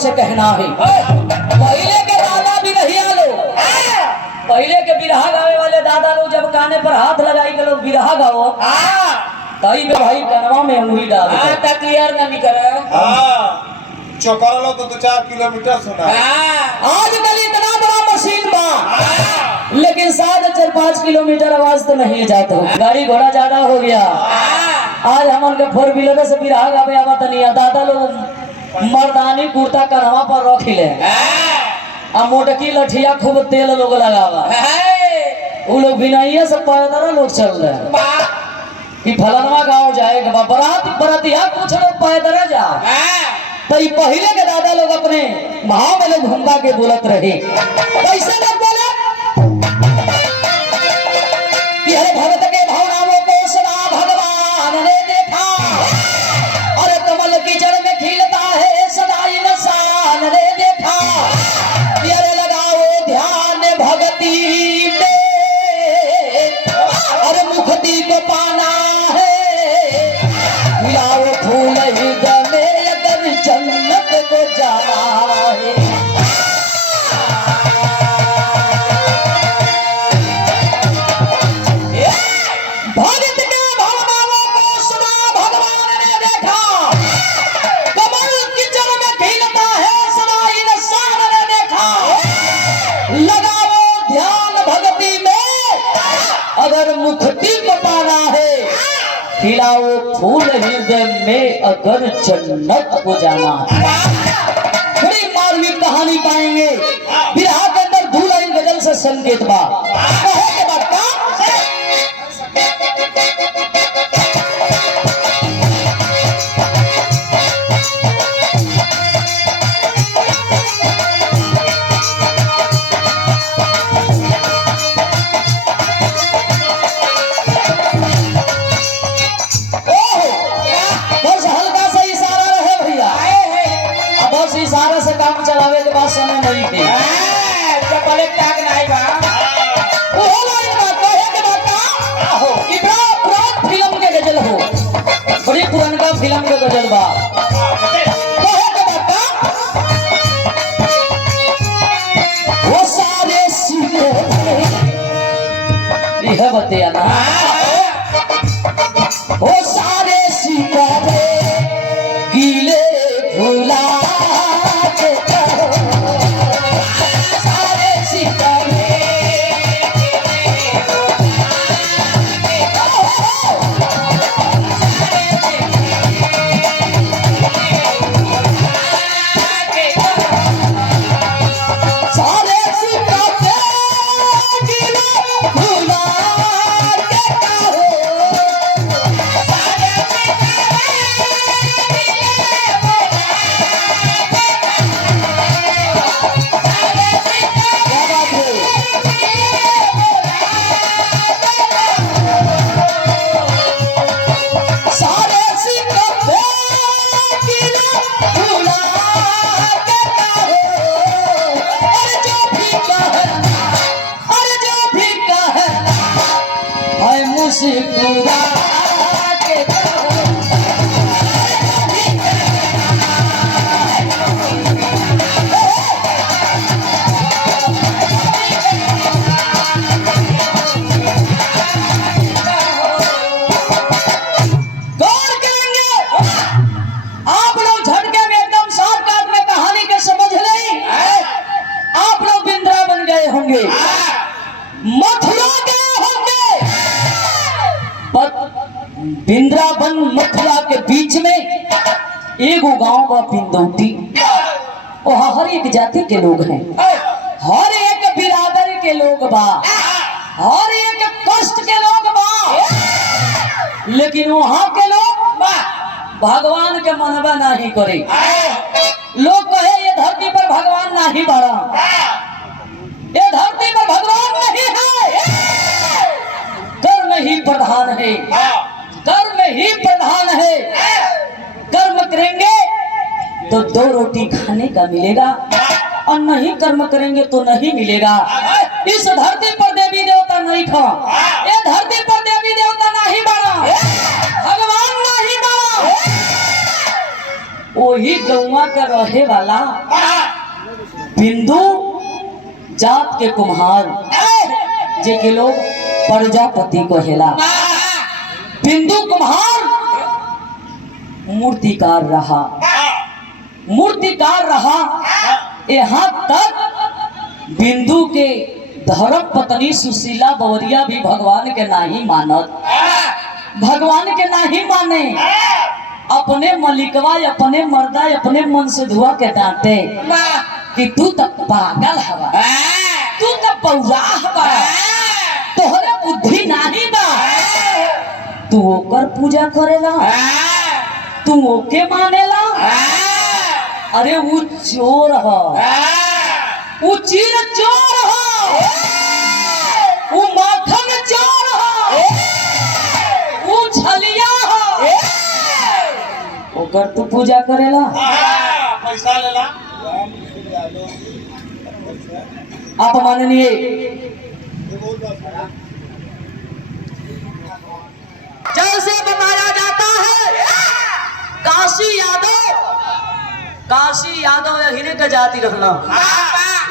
से कहना है। पहले के दादा भी नहीं आलो, पहले के बिरहा गावे वाले दादा लोग जब काने पर हाथ लगाई के लोग बिरहा गाओ तई में भाई कनवा में उंगली डाल तक क्लियर ना निकले। चौकर लो तो 2-4 किलोमीटर सुना। आजकल इतना बड़ा मशीन बा लेकिन शायद 4-5 किलोमीटर आवाज तो नहीं जाता। गाड़ी घोड़ा ज्यादा हो गया। आज हमन के 4 व्हीलर से बिरहा गावे आवा तनी दादा लोग मर्दानी कुर्ता कनवा पर रख ले आ मोटकी लठिया खूब तेल लोग लगावा। वो लोग बिनाइया से पैदल लोग चल रहे कि फलनवा गाँव जाएगा बरात बरातिया कुछ लोग पैदल जा तो पहले के दादा लोग अपने भाव में लोग घुमका के बोलत रहे। कैसे लोग बोले कि हरे भगत के भावनाओं को सदा भगवान ने देखा और कमल की जड़ में खिलता है सदा इंसान ने देखा। अरे लगाओ ध्यान भगती में अरे मुक्ति को पाना है। मिलाओ फूल हृदय में अगर जन्नत को जाना है। भगत के भावनाओं को सदा भगवान ने देखा कमल की जड़ में खिलता है सदा इंसान ने देखा। लगाओ ध्यान भक्ति में अगर मुक्ति को पाना है। खिलाओ फूल हृदय में अगर जन्नत को जाना है। बड़ी मार्मिक कहानी पाएंगे बिरहा के अंदर। 2 लाइन गजल से संकेत बा कहे के बाद का इशारा से काम चलावे के बाद समय नहीं थे जब पहले टाक नहीं बा वो लाइन में कहे के बात का हो इतना पुरान फिल्म के गजल हो। बड़ी पुरानका फिल्म के गजल बा कहे के बात का वो सारे सीने यह बतिया ना वो सारे सितारे गीले भुला वृंदावन मथुरा के बीच में एगो गांव बा बिंदौती। वहाँ हर एक जाति के लोग हैं, हर एक बिरादरी के लोग बा, हर एक कष्ट के लोग बा। लेकिन वहाँ के लोग भगवान के मनवा नहीं करे। लोग कहे ये धरती पर भगवान नहीं बड़ा, ये धरती पर भगवान नहीं है, कर्म ही प्रधान है, कर्म ही प्रधान है। कर्म करेंगे तो 2 रोटी खाने का मिलेगा और नहीं कर्म करेंगे तो नहीं मिलेगा। इस धरती पर देवी देवता नहीं खा, ये धरती पर देवी देवता नहीं बना, भगवान नहीं बना। वही गौवा का रहे वाला बिंदु जात के कुम्हार जे के लोग प्रजापति को हेला। बिंदु कुम्हार मूर्तिकार रहा, मूर्तिकार रहा। यहाँ तक बिंदु के धर्म पत्नी सुशीला बवरिया भी भगवान के नहीं मानत, भगवान के नहीं माने। अपने मलिकवा अपने मर्दा अपने मन से धुआ के डांटे कि तू तो पागल हवा, तू तो पौरा हवा, तोहरे बुद्धि नहीं बा, तू ओकर पूजा करेला, तू ओके मानेला। अरे वो चोर है, वो चीर चोर है, वो माखन चोर है, वो छलिया है, ओकर तू पूजा करेला, पैसा लेला। आप माननीय जैसे बताया जाता है काशी यादव यही के जाति रहना,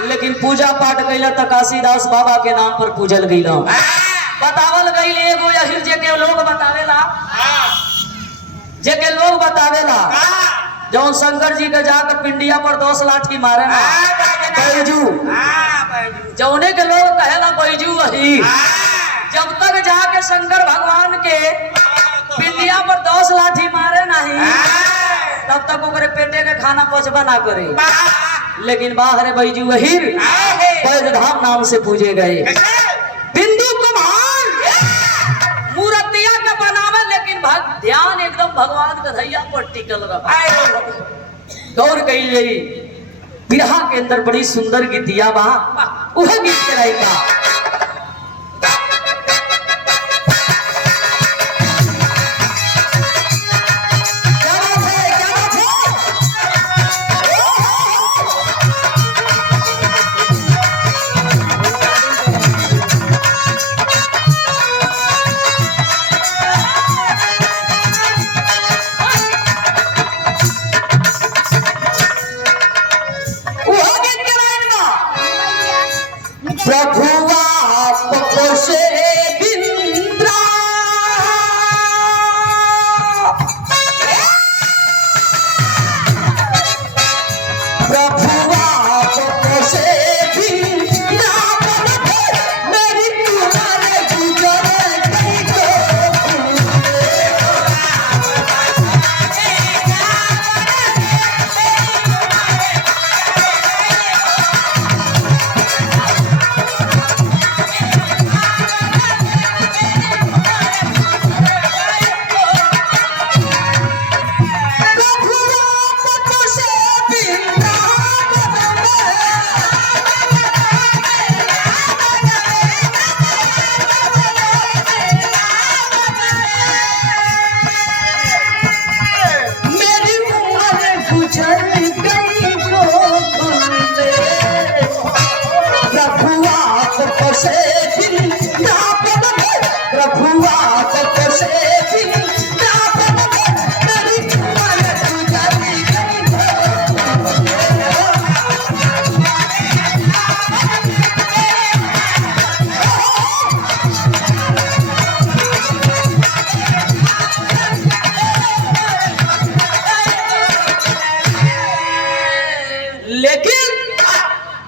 लेकिन पूजा पाठ कैला तो काशीदास बाबा के नाम पर पूजल गईला। बतावल गईल एगो यही जेके लोग बतावेला जौन शंकर जी के जाकर पिंडिया पर 10 लाठी मारे ना बैजू, जौने के लोग कहेला बैजू वही। जब तक जाके शंकर भगवान के पिंडिया पर 10 लाठी मारे नहीं तब तक ओकरे पेटे के खाना पचबा ना करे। लेकिन बाहर बैजू वही बैज धाम नाम से पूजे गए। बिंदु कुम्हार मूर्तिया का बनावे, लेकिन ध्यान एकदम भगवान के धैया पर टिकल रहा। गौर कही गई बिरहा के अंदर बड़ी सुंदर गीतिया बा, वह गीत के रहेगा।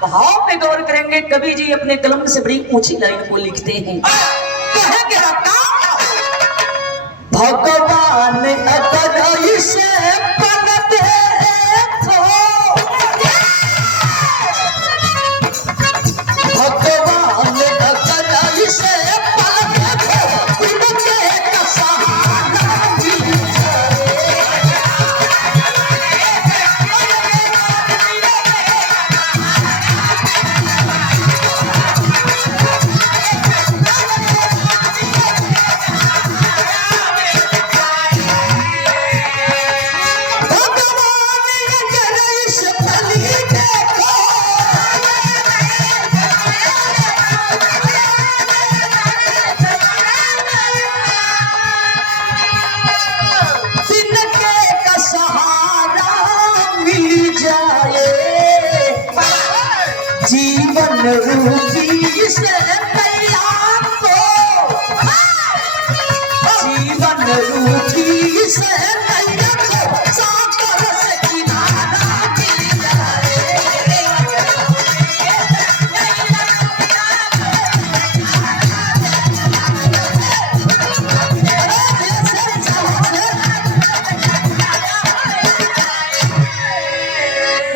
भाव में गौर करेंगे, कवि जी अपने कलम से बड़ी ऊंची लाइन को लिखते हैं। भगवान अगर इसे पलट भगवान अगर इसे रूपी से तैयार को जीवन रूपी से तैयार को सागर से किनारा मिल जाए।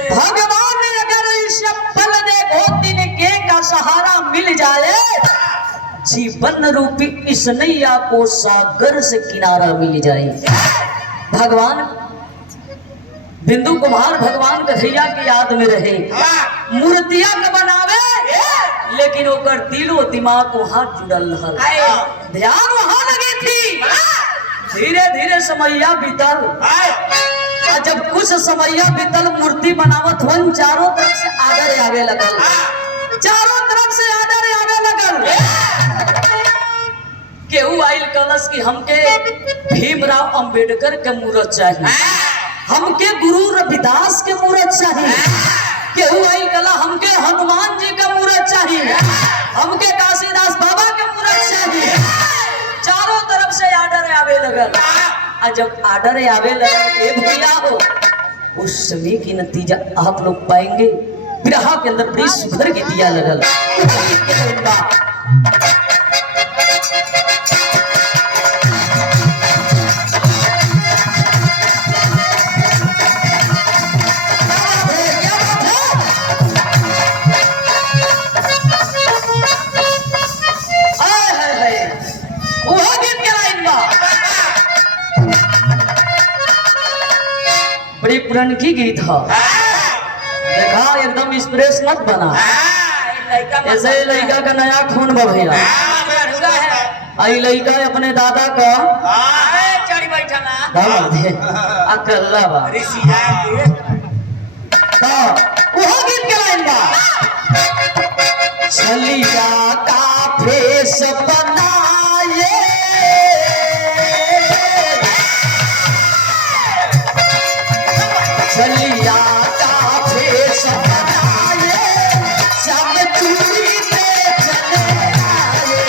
भगवान ने अगर इस पल देखो तिनके का सहारा मिल जाए, जीवन रूपी इस नैया को सागर से किनारा मिल जाए। भगवान बिंदु कुमार भगवान कन्हैया की याद में रहे, मूर्तियां के बनावे लेकिन ओकर दिलो दिमाग वहां जुड़ल रहल, ध्यान वहां लगी थी। धीरे धीरे समैया बीतल, जब कुछ समैया बीतल मूर्ति बनावत हुन चारों तरफ से आदर आवे लगल, चारों तरफ से आदर आवे लगल। केहू आइल कलश की हमके भीमराव अंबेडकर के मूर्त चाहिए, हमके गुरु रविदास के मूर्त चाहिए। केहू आइल कला हमके हनुमान जी का मूर्त चाहिए, हमके काशीदास बाबा के मूर्त चाहिए। चारों तरफ से आदर आवे लगल, जब आर्डर आवे लगे भैया हो, उस समय की नतीजा आप लोग पाएंगे। विरहा के अंदर बड़ी सुघर की दिया लगल। बड़ी पुरनकी गीत है, देखा एकदम एक्सप्रेस मत बना, ऐसे लड़का का नया खून बा भैया। आई लड़का अपने दादा का चढ़ी बैठा ना दामाद है, अकल्ला बा। वो गीत के लाइन बा, छलिया का फेस बनाए छलिया का फेस बनाए, सब चूड़ी पे चले आए।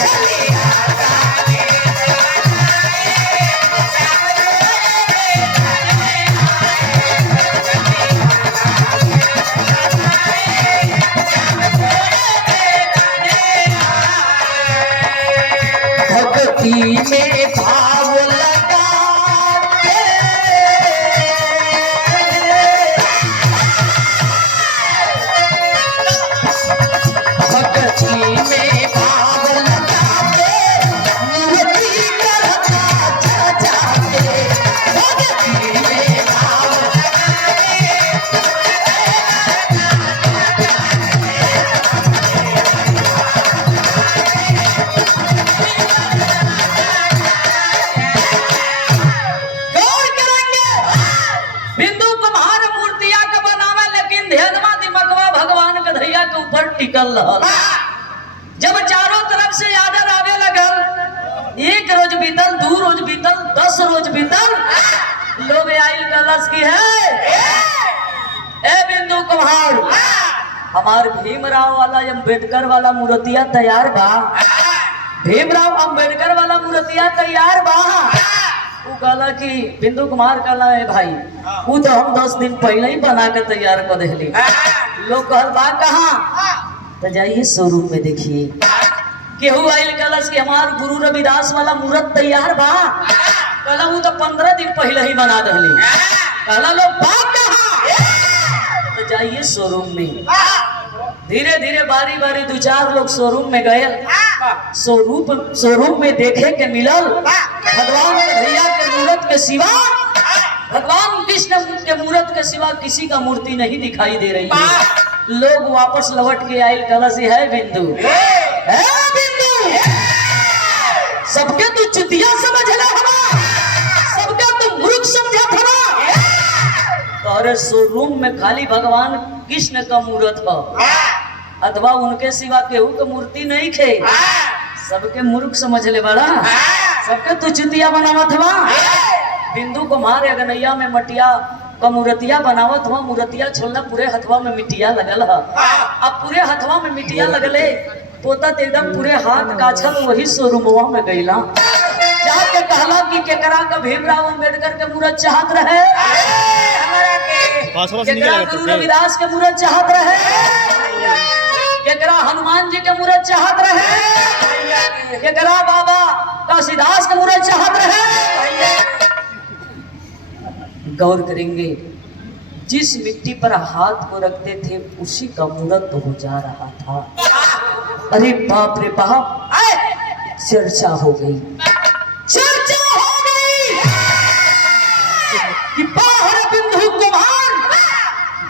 छलिया का फेस बनाए, सब चूड़ी पे भक्ति में भाव लगा के भक्ति में भाव लगा के मूर्ति करता जा के, भक्ति में भाव लगा गौर करेंगे। बिंदु कुम्हार मूर्तियां के बनावे लेकिन ध्यानमा दिमकवा भगवान कन्हैया के ऊपर टिकल रहल। जब चारों तरफ से आदर आवे लगल, एक रोज बीतल, 2 रोज बीतल, 10 रोज बीतल, लोग आइल कलश की है ए बिंदु कुम्हार, हमार भीमराव वाला अम्बेडकर वाला मूर्तिया तैयार बा, भीमराव अम्बेडकर वाला मूर्तिया तैयार बा। वो कहला कि बिंदु कुमार कहला है भाई, वो तो हम 10 दिन पहले ही बना के तैयार कर देली। लोग कहल बा कहाँ, तो जाइए शोरूम में देखिए। केहू आइल कलश कि हमार गुरु रविदास वाला मूर्त तैयार बा, कहला वो तो 15 दिन पहले ही बना देली। कहला लोग बा कहाँ, तो जाइए शोरूम में। धीरे धीरे बारी बारी 2-4 लोग शोरूम में गए, शोरूम में देखे के मिलल भगवान कन्हैया के मूर्त के सिवा, भगवान कृष्ण के मूर्त के सिवा किसी का मूर्ति नहीं दिखाई दे रही है। लोग वापस लौट के आयल कलश है बिंदु, है बिंदु, सबके तू चुतिया समझ ले हवा, सबके तू मूर्ख समझा था। तोरे शोरूम में खाली भगवान कृष्ण का मूर्त है, अथवा उनके सिवा केहू के मूर्ति नहीं खे, सबके मूर्ख समझ ले बड़ा, सबके तू चुतिया बनावत हवा। बिंदु कुमार अगनैया में मटिया का मूर्तिया बनावत हुआ, मूर्तिया छोड़ना पूरे हथवा में मिट्टिया लगल है। अब पूरे हथवा में मिट्टिया लगले पोता तो एकदम पूरे हाथ काछल वही शोरूमवा में गईला, जाके कहला कि केकरा का भीमराव अंबेडकर के मूर्त चाहत रहे, केकरा गुरु रविदास के मूर्त चाहत रहे, केकरा हनुमान जी के मूर्त चाहत रहे, केकरा बाबा काशीदास के मूर्त चाहत रहे। गौर करेंगे, जिस मिट्टी पर हाथ को रखते थे उसी का मूर्त हो जा रहा था। अरे बाप रे बाप, चर्चा हो गई, चर्चा हो गई कि बाहर बिंदु कुमार,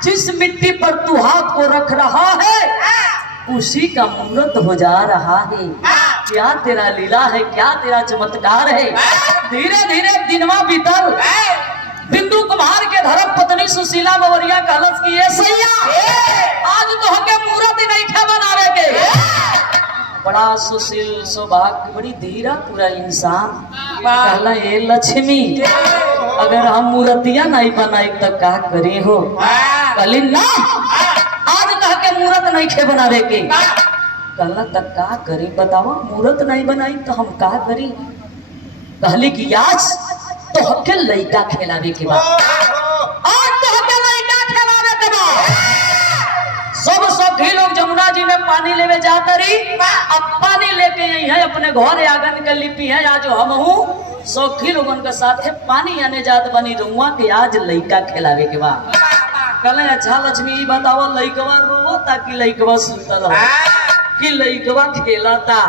जिस मिट्टी पर तू हाथ को रख रहा है उसी का मूर्त हो जा रहा है। क्या तेरा लीला है, क्या तेरा चमत्कार है। धीरे धीरे दिनवा बीतल, बिंदु कुमार के धर्म पत्नी सुशीला बवरिया कहलस कि ये सैया आज तो हके मूर्त ही नहीं खे बनावे के। बड़ा सुशील सौभाग्य, बड़ी धीरा पूरा इंसान कहला ये लक्ष्मी अगर हम मूर्तियां नहीं बनाई तो क्या करे हो। कहली ना आज तो हके मूर्त नहीं खे बनावे के। कहला तक का करी बतावा, मूर्त नहीं बनाई तो हम का करी। कहली कि आज तो हके लइका खिलावे के बाद, आज तो हके लइका खिलावे के बाद। सब सखी लोग जमुना जी में पानी लेवे जाता रही, अब पानी लेके यही है अपने घर आंगन के लिपि है। आज हम हूँ सखी लोगन के साथ पानी आने जात बनी रुआ के आज लइका खिलावे के बाद। कहले अच्छा लक्ष्मी बताओ लइकवा रोवो ताकि लइकवा सुतल हो कि लइकवा खेलता।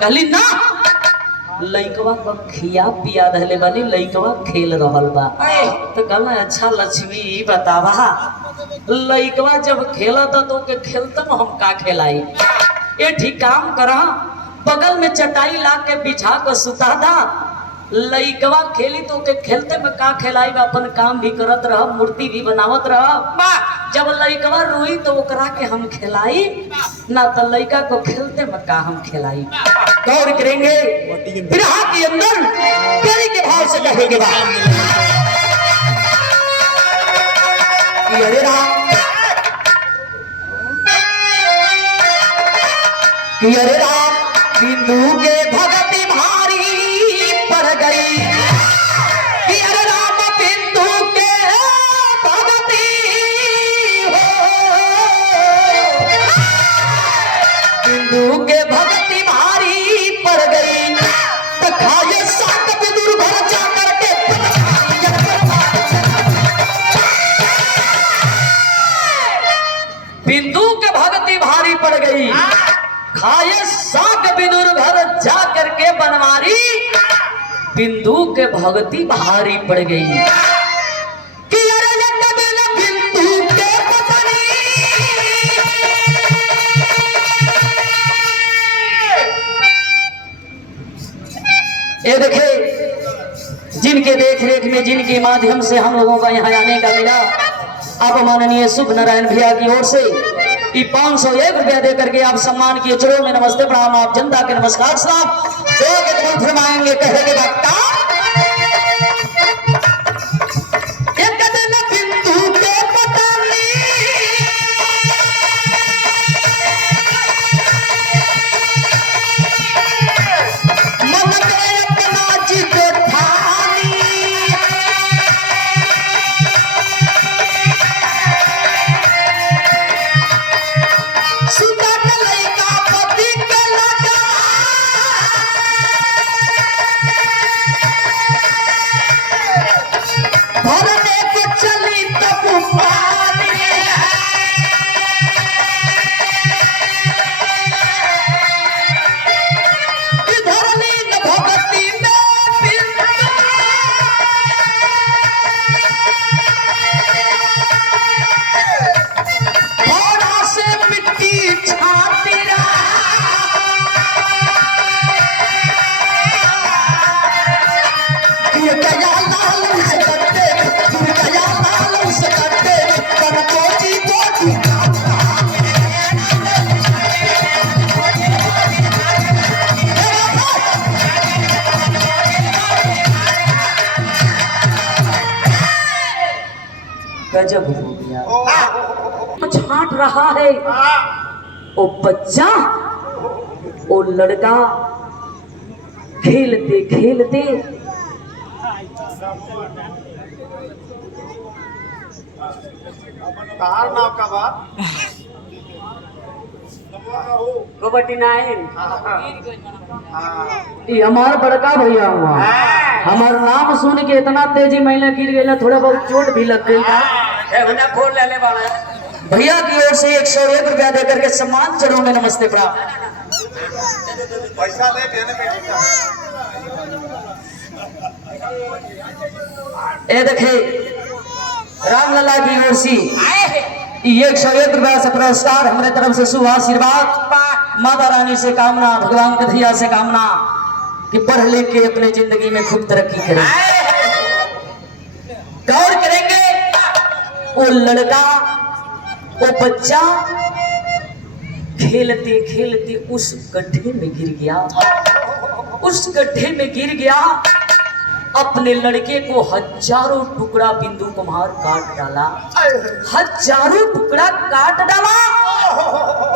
कहली ना लइकवा को खिया पिया दहले बानी, लइकवा खेल रहल बा। तो कहला अच्छा लक्ष्मी बतावा लइकवा जब खेलता तो के खेलता हम का खेलाई। ये ठीक काम करा, बगल में चटाई ला के बिछा कर सुता था, लइकवा खेली तो के खेलते में का खेलाई, अपन काम भी करत रह, मूर्ति भी बनावत रह। जब लइकवा रोई तो ओकरा के हम खिलाई ना, तो लइका को खेलते में का हम खिलाई। गौर करेंगे विरह के अंदर प्यारी के भाव से कहेंगे अरे राम कि अरे राम बिंदु के भगती भारी पड़ गई, कि अरे राम बिंदु के भगती हो, बिंदु के भगती भारी पड़ गई। तो खाए सात बिंदु भर जा करके बिंदु के भगती भारी पड़ गई, खाए साग बिदुर घर जा करके बनवारी, बिंदु के भगती भारी पड़ गई। कि अरे बिंदु के पत्नी ये देखे, जिनके देख रेख में जिनके माध्यम से हम लोगों का यहाँ आने का मिला, अब माननीय शुभ नारायण भैया की ओर से 501 रुपया दे करके आप सम्मान किए। चलो में नमस्ते प्रणाम, आप जनता के नमस्कार सलाम फरमाएंगे। कहे के वक्ता गजब हो गया। छांट रहा है वो बच्चा, वो लड़का खेलते खेलते तार नाव का बात कबड्डी नाइन ये हमार बड़का भैया हुआ, हमार नाम सुन के इतना तेजी महिला गिर गई, थोड़ा बहुत चोट भी लग गई था। खोल ले बाड़ा भैया की ओर से 101 रुपया देकर के सम्मान चरणों में नमस्ते प्राप्त। पैसा दे देने में ए देखे रामलला की ओर से 101 रुपया से पुरस्कार, हमारे तरफ से शुभ आशीर्वाद, माता रानी से कामना, भगवान कन्हैया से कामना कि पढ़ लिख के अपने जिंदगी में खूब तरक्की करें। गौर करेंगे वो लड़का, वो बच्चा खेलते खेलते उस गड्ढे में गिर गया, उस गड्ढे में गिर गया। अपने लड़के को हजारों टुकड़ा बिंदु कुम्हार काट डाला, हजारों टुकड़ा काट डाला।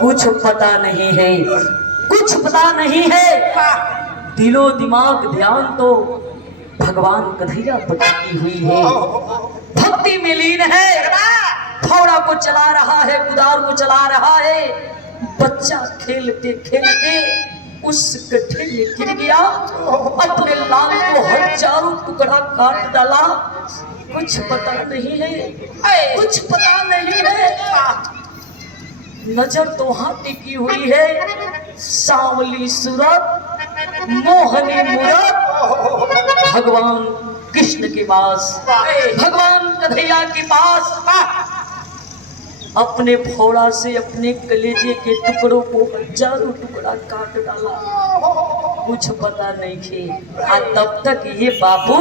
कुछ पता नहीं है, कुछ पता नहीं है, दिलो दिमाग ध्यान तो भगवान कन्हैया पर टिकी हुई है, भक्ति में लीन है। फावड़ा को चला रहा है, कुदार को चला रहा है। बच्चा खेलते खेलते उस गड्ढे में गिर गया, अपने लाल को हजारों टुकड़ा काट डाला। कुछ पता नहीं है, कुछ पता नहीं है। नजर तो वहां टिकी हुई है, सांवली सूरत, मोहनी मूरत भगवान कृष्ण के पास, भगवान कन्हैया के पास। अपने फोड़ा से अपने कलेजे के टुकड़ों को हजारों टुकड़ा काट डाला। कुछ पता नहीं थे। तब तक ये बाबू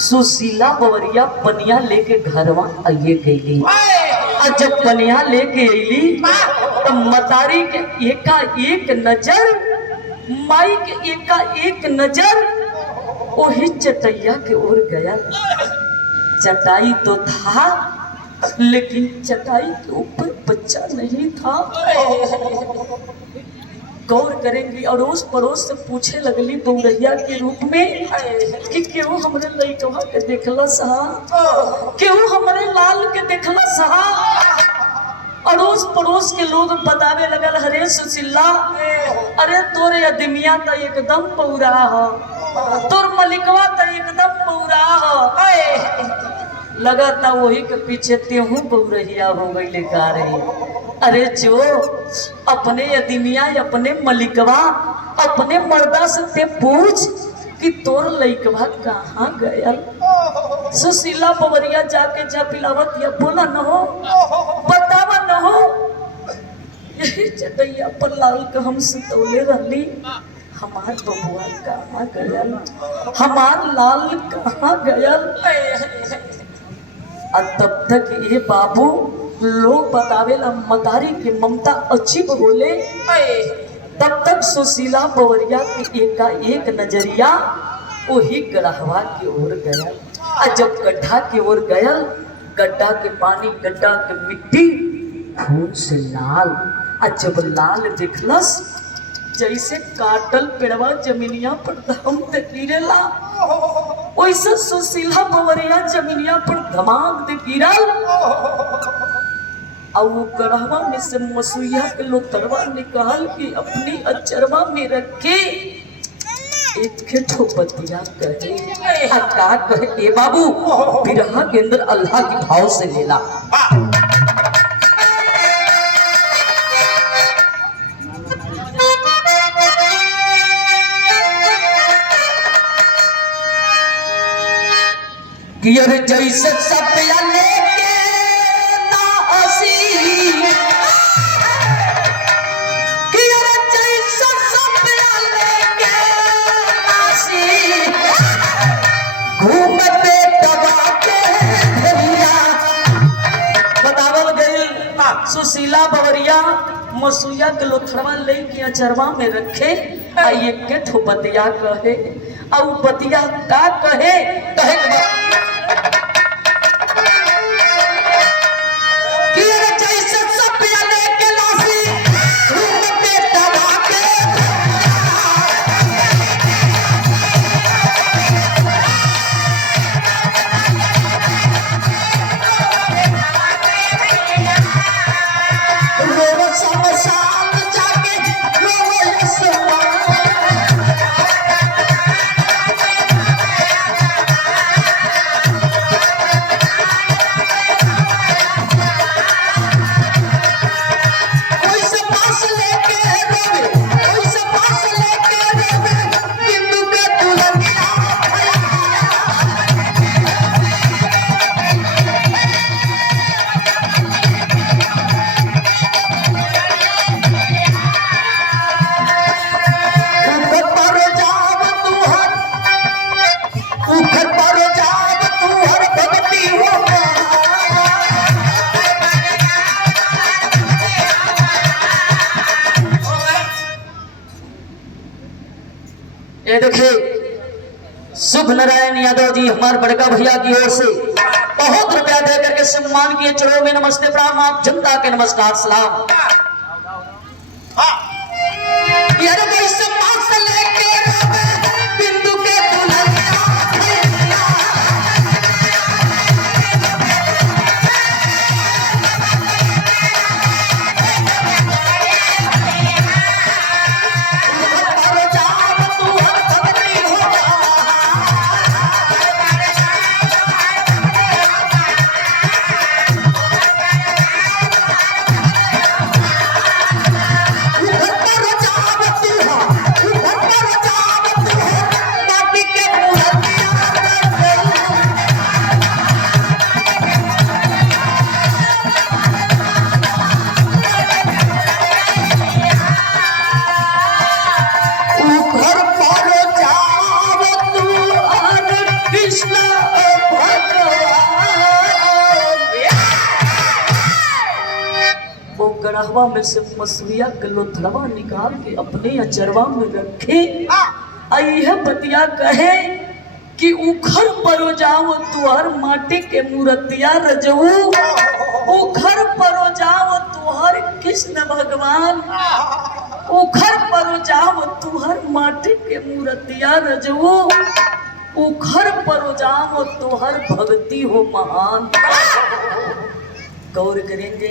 सुशीला बवरिया पनिया लेके घरवा आइए गई। और जब पनिया लेके अली तो मतारी के एका एक नजर, माई के एका एक नजर वही चटैया के ओर गया। चटाई तो था लेकिन चटाई के ऊपर बच्चा नहीं था। गौर करेंगी, अड़ोस पड़ोस से पूछे लगली बउरैया के रूप में कि क्यों हमरे लइकवा के देखला सहा, क्यों हमरे लाल के देखला सहा। अड़ोस पड़ोस के लोग बतावे लगल, हरे सुशीला, अरे तोरे अदमिया तो एकदम पौरा हो, तोर मलिकवा तो एकदम पौरा हो। लगा था वही के पीछे तेहू बउरहिया हो गई लेका रही। अरे जो अपने अदमिया, अपने मलिकवा, अपने मर्दा से ते पूछ कि तोर लइकवा कहाँ गया। सुशीला बवरिया जाके जा पिलावत या बोला न हो, बतावा न हो। यही चटैया पर लाल का हम सुतौले रहली, हमार बबुआ कहाँ गया, हमार लाल कहाँ गया। तब तक ये बाबू लोग बतावेला मतारी की ममता अच्छी बोले। तब तक सुशीला बवरिया की एका एक नजरिया वही गढ़वा की ओर गया। जब गड्ढा की ओर गया, गड्ढा के पानी, गड्ढा के मिट्टी खून से लाल। जब लाल दिखलस जैसे काटल पेड़वा जमीनिया पर धम दे गिरेला, वैसे सुशीला बवरिया जमीनिया पर धमाक दे गिरल। और वो गढ़वा में से मसुइया के लोतरवा निकाल के अपनी अचरवा में रखे एक ठोपतिया कहे। का कहे ए बाबू, बिरहा के अंदर अल्लाह की भाव से लेला। कि अरे जैसे सपया लेके ना हंसी, कि अरे जैसे सपया लेके ना हंसी, घूमते दबा के भैया। बतावल गई सुशीला बवरिया मसुइया के लोथड़वा लेके अचरवा में रखे। एक के ठोपतिया कहे, और पतिया का कहे, कहे घर पर जाब तू हर भगती हो ये देखिए शुभ नारायण यादव जी हमारे बड़का भैया की ओर से बहुत रुपया दे करके सम्मान किए। चलो में नमस्ते प्रणाम आप जनता के नमस्कार सलाम। यार भाई सम्मान से लेके बिंदु के गढ़वा में से मसूरिया के लोथड़वा निकाल के अपने अचरवा में रखे। आई है बतिया कहे कि उखर परो जाओ तुहर माटी के मूर्तिया रजऊ, उखर परो जाओ तुहर कृष्ण भगवान, उखर परो जाओ तुहर माटी के मूर्तिया रजऊ, उखर परो जाओ तुहर भक्ति हो महान। गौर करेंगे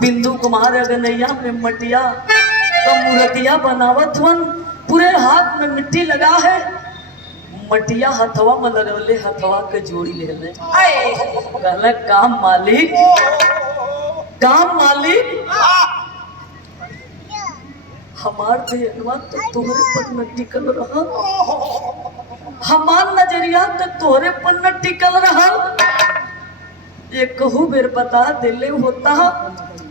बिंदु कुमार अगनैया में मटिया तो मूर्तिया बनावत वन, पूरे हाथ में मिट्टी लगा है, मटिया हथवा में लगले हथवा के जोड़ी ले कहले काम मालिक, काम मालिक हमार देहनवा तो तोहरे पर न टिकल रहा, हमार नजरिया तो तोहरे पर न टिकल रहा। ये कहू बेर बता दिले होता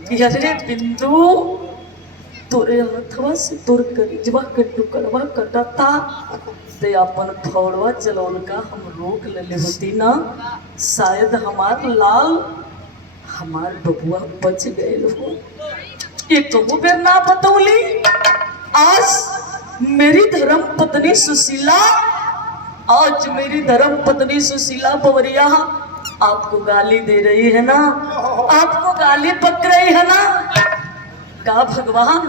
कि अरे बिंदु तोरे हथवा से तोर करिजवा के टुकड़वा कटता ते अपन फौड़वा चलौल का हम रोक ले होती ना, शायद हमार लाल हमार बबुआ बच गए हो। ये कहू बेर ना बतौली। आज मेरी धर्म पत्नी सुशीला, आज मेरी धर्म पत्नी सुशीला बवरिया आपको गाली दे रही है ना, आपको गाली पक रही है ना। का भगवान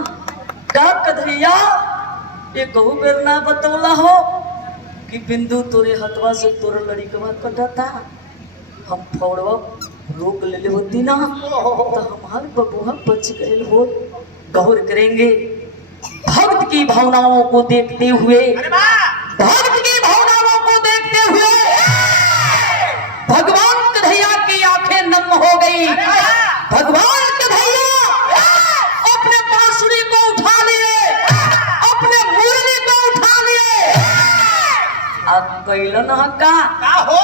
का कन्हैया ये कहू बेर ना बतौला हो कि बिंदु तोरे हथवा से तोरे लड़िकवा कटता, हम फौड़वा रोक ले होती ना तो हमार बबुआ बच गए हो। गौर करेंगे भक्त की भावनाओं को देखते हुए, भक्त की भावनाओं को देखते हुए भगवान कन्हैया की आंखें नम हो गई। भगवान कन्हैया अपने बांसुरी को उठा लिए, अपने मुरली को उठा लिए। अब कैलन का हो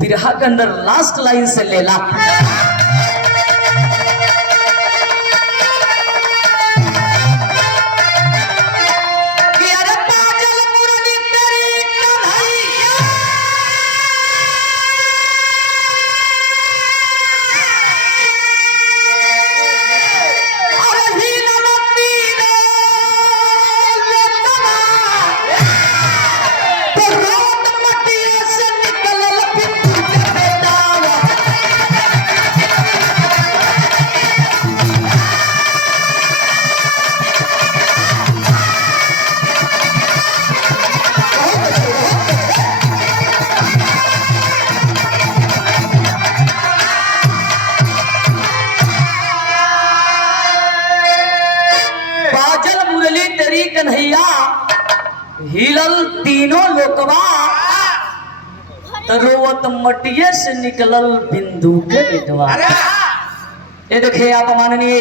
बिरहा के अंदर लास्ट लाइन से लेला कन्हैया हिलल तीनों लोकवा रोवत मटिये से निकलल बिंदु के बेटवा। ये देखिए आप माननीय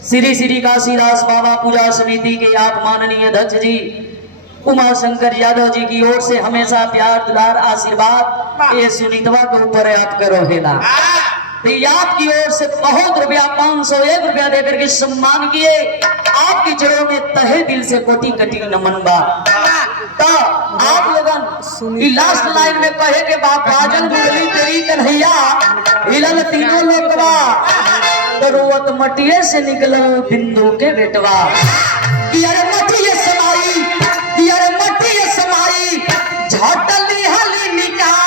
श्री श्री काशीदास बाबा पूजा समिति के आप माननीय अध्यक्ष जी उमा शंकर यादव जी की ओर से हमेशा प्यार दुलार आशीर्वाद ये सुनीतवा के ऊपर आपका रहेला। आपकी ओर से बहुत रुपया 501 रुपया देकर के सम्मान किए। आपकी जड़ों में तहे दिल से कोटि कटी नमन बा। तो आप लोगन ई लास्ट लाइन में कहे के बाप बाजल मुरली तेरी कन्हैया हिलल तीनों लोकवा तो रोवत मटिए से निकलल बिंदु के बेटवा कि अरे मटिए समाई कि अरे मटिए समाई झटली हली निकाल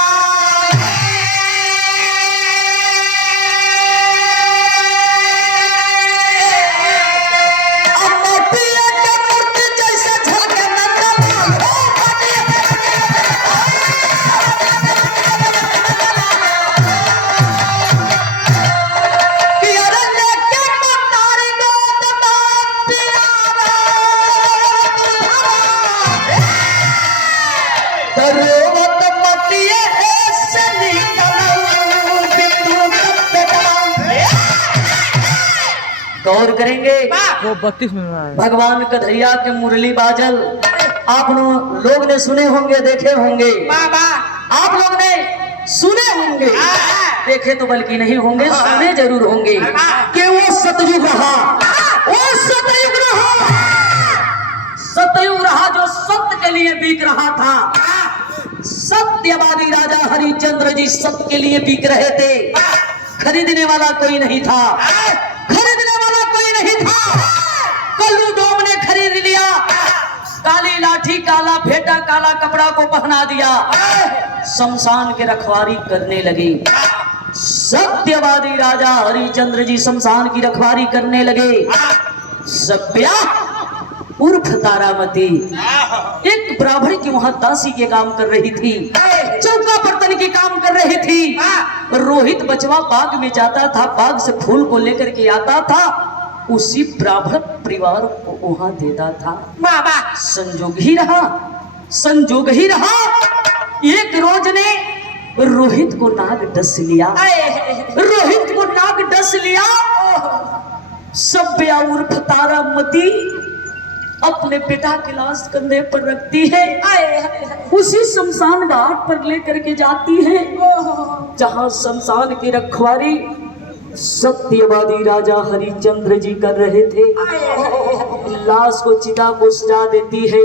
गौर करेंगे वो 32 मिनट भगवान कन्हैया के मुरली बाजल आप लोग ने सुने होंगे देखे होंगे आप लोग ने सुने होंगे देखे तो बल्कि नहीं होंगे सुने जरूर होंगे कि वो सतयुग रहा वो सतयुग रहा सतयुग रहा जो सत्य के लिए बिक रहा था सत्यवादी राजा हरिश्चंद्र जी सत्य के लिए बिक रहे थे खरीदने वाला कोई नहीं था खरीदने वाला कोई नहीं था कल्लू डोम ने खरीद लिया काली लाठी काला फेटा काला कपड़ा को पहना दिया शमशान के रखवारी करने लगे सत्यवादी राजा हरिश्चंद्र जी शमशान की रखवारी करने लगे सभ्या उर्फ तारामती एक ब्राह्मण की वहां दासी के काम कर रही थी चौका बर्तन के काम कर रही थी रोहित बचवा बाग में जाता था बाग से फूल को लेकर के आता था उसी ब्राह्मण परिवार को वहां देता था संजोग ही रहा एक रोज ने रोहित को नाग डस लिया सभ्या उर्फ तारामती अपने बेटा की लाश कंधे पर रखती है उसी शमशान घाट पर लेकर के जाती है जहां शमशान की रखवारी सत्यवादी राजा हरिश्चंद्र जी कर रहे थे लाश को चिता को सजा देती है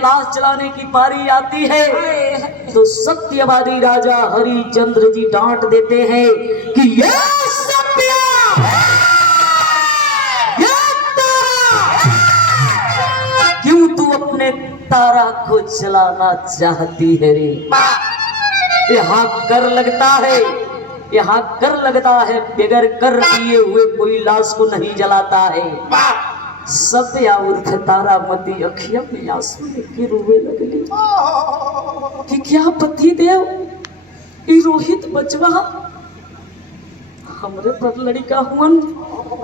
लाश जलाने की पारी आती है तो सत्यवादी राजा हरिश्चंद्र जी डांट देते हैं कि ये सत्या क्यों तू अपने तारा को जलाना चाहती है रे यहाँ कर लगता है बगैर कर दिए हुए कोई लाश को नहीं जलाता है सभ्या उर्फ तारामती अखियों में आंसू लेके रोने लगली कि क्या पति देव ये रोहित बचवा हमरे पर लड़का हुआ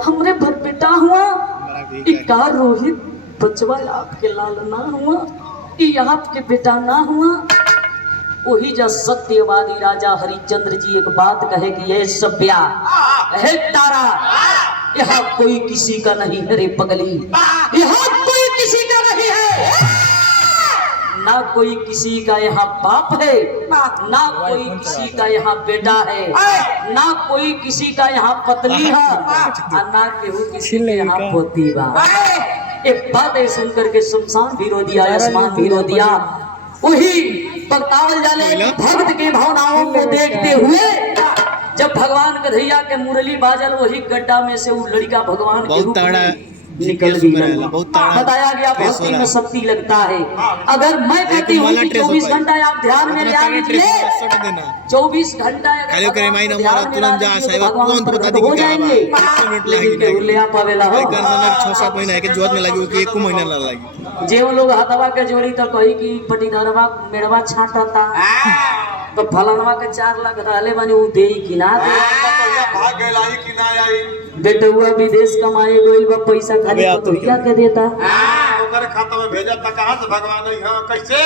हमरे भर बेटा हुआ का रोहित बचवा आपके लाल ना हुआ ये आपके बेटा ना हुआ वही जब सत्यवादी राजा हरिश्चंद्र जी एक बात कहे कि ये सभ्या है तारा यहाँ कोई किसी का नहीं है रे पगली यहाँ कोई किसी का नहीं है ना कोई किसी का यहाँ बाप है ना कोई किसी का यहाँ बेटा है ना कोई किसी का यहाँ पत्नी है और ना केहू किसी के यहाँ पोती बा एक बात है सुन करके शमशान भी रो दिया आसमान भी रो दिया वही बक्तावल जाले भक्त की भावनाओं को देखते हुए जब भगवान कन्हैया के मुरली बाजल वही गड्ढा में से वो लड़का भगवान के रूप में निकल गया बताया गया भक्ति में शक्ति लगता है अगर मैं कहती हूँ कि 24 घंटा आप ध्यान में ला लीजिए 24 घंटा हो जाएंगे जे वो लोग हथवा के जोड़ी तो कही कि पटीदारवा मेड़वा छाटता तो फलानवा के 4 लाख रहले बने वो दे कि ना दे भाग गइल आई कि ना आई बेटुआ विदेश कमाए गइल बा पैसा खाली तो क्या के देता ओकर खाता में भेजा त कहां से भगवान आई हां कैसे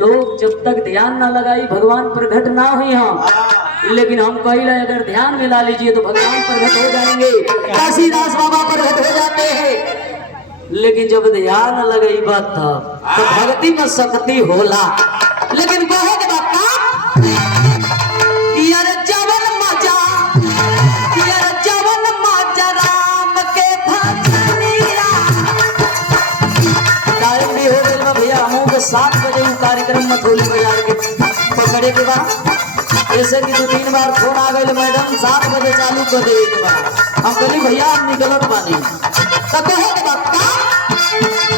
लोग जब तक ध्यान ना लगाई भगवान प्रकट ना हुई हम लेकिन हम कहिला अगर ध्यान में ला लीजिए तो भगवान प्रकट हो जाएंगे काशीदास बाबा प्रकट हो जाते हैं लेकिन जब ध्यान लगई बात तो भक्ति में शक्ति होला लेकिन कहे के बात यार जवन मजा राम के भजनिया बजे वो कार्यक्रम में थोड़ी बाजार के पकड़े के बाद ऐसे कि 2-3 बार फोन आ गए मैडम 7 बजे चालू कर दे के बाद हम कहली भैया हम निकलत बानी तो कहे के बाद का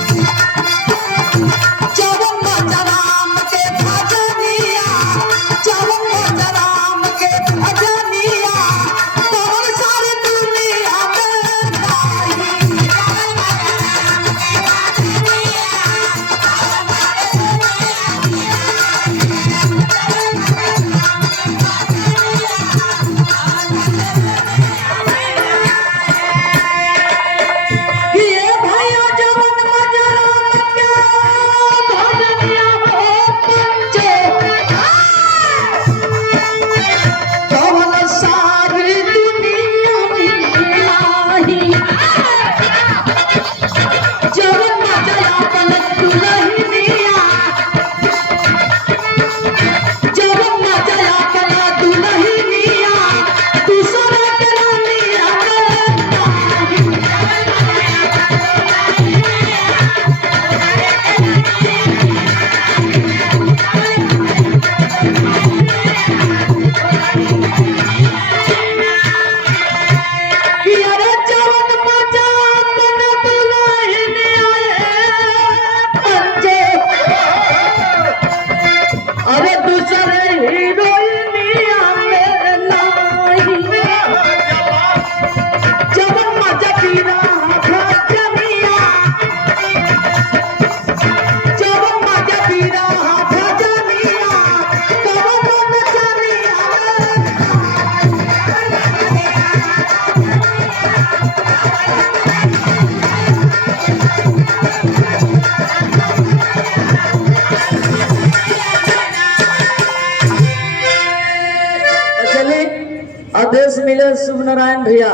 आदेश मिले शुभ नारायण भैया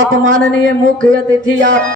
आप माननीय मुख्य अतिथि आप